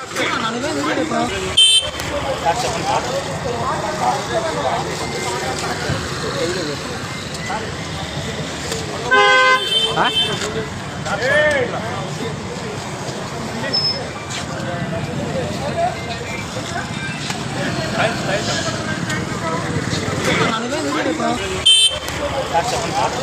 That's a hundred.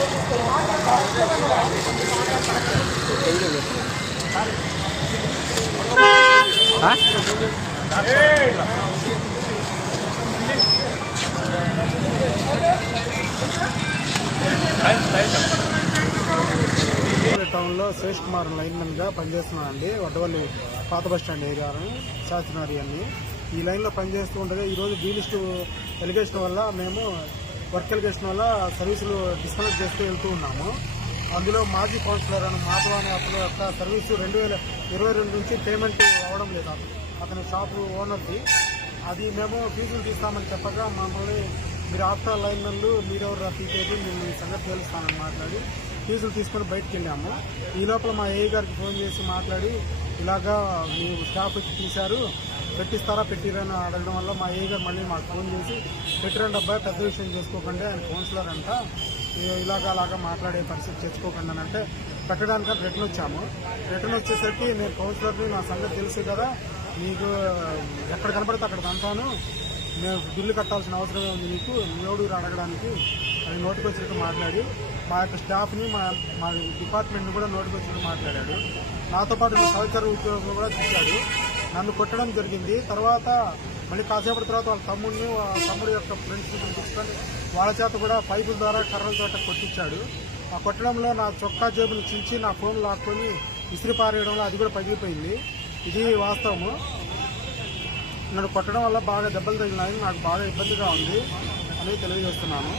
టౌన్లో సురేష్ కుమార్ లైన్మెన్గా పనిచేస్తున్నాను అండి వడ్డవల్లి పాత బస్ స్టాండ్ ఏరియా శాస్త్రనగర్ అని. ఈ లైన్లో పనిచేస్తూ ఉండగా ఈరోజు డీలిస్ట్ ఎలిగేషన్ వల్ల మేము వర్క్ ఎలిగేషన్ వల్ల సర్వీసులు డిస్కనెక్ట్ చేస్తూ వెళ్తూ ఉన్నాము. అందులో మాజీ కౌన్సిలర్ అని మాధవాని అతను యొక్క సర్వీసు రెండు వేల ఇరవై రెండు నుంచి పేమెంట్ అవ్వడం లేదు అతను. అతని షాపు ఓనర్ది అది మేము ఫీజులు తీస్తామని చెప్పగా మమ్మల్ని మీరు ఆఫ్టర్ లైన్మెన్లు మీరెవరు తీసేది మేము ఈ సంగతి తెలుస్తానని మాట్లాడి ఫీజులు తీసుకొని బయటకు వెళ్ళాము. ఈ లోపల మా ఏ గారికి ఫోన్ చేసి మాట్లాడి ఇలాగా మీ స్టాఫ్ వచ్చి తీశారు పెట్టిస్తారా పెట్టిరని అడగడం వల్ల మా ఏ గారు మళ్ళీ మాకు ఫోన్ చేసి పెట్టిరండి అబ్బాయి పెద్ద విషయం చేసుకోకండి ఆయన కౌన్సిలర్ అంట. ఇలాగా అలాగా మాట్లాడే పరిస్థితి తెచ్చుకోకండి అని అంటే పెట్టడానికి రిటర్న్ వచ్చాము. రిటర్న్ వచ్చేసరికి నేను కౌన్సిలర్ని నా సంగతి తెలుసు కదా. మీకు ఎక్కడ కనపడితే అక్కడ అంటాను మేము బిల్లు కట్టాల్సిన అవసరమే ఉంది నీకు ఎవడు అడగడానికి? అని నోటికి వచ్చినట్టు మాట్లాడి మా యొక్క స్టాఫ్ని మా మా డిపార్ట్మెంట్ని కూడా నోటికి వచ్చినట్టు మాట్లాడాడు. నాతో పాటు మీ సహచర ఉద్యోగులు కూడా చూశాడు నన్ను కొట్టడం జరిగింది. తర్వాత మళ్ళీ కాసేపటి తర్వాత వాళ్ళ తమ్ముడిని తమ్ముడు యొక్క ఫ్రెండ్స్ తీసుకొని వాళ్ళ చేత కూడా పైపుల ద్వారా కర్రల చేత కొట్టించాడు. ఆ కొట్టడంలో నా చొక్కా జేబులు చించి నా ఫోన్ లాక్కొని ఇసిరి పారేయడంలో అది కూడా పగిలిపోయింది. ఇది వాస్తవము. నన్ను కొట్టడం వల్ల బాగా దెబ్బలు తగిలినాయి నాకు బాగా ఇబ్బందిగా ఉంది అని తెలియజేస్తున్నాను.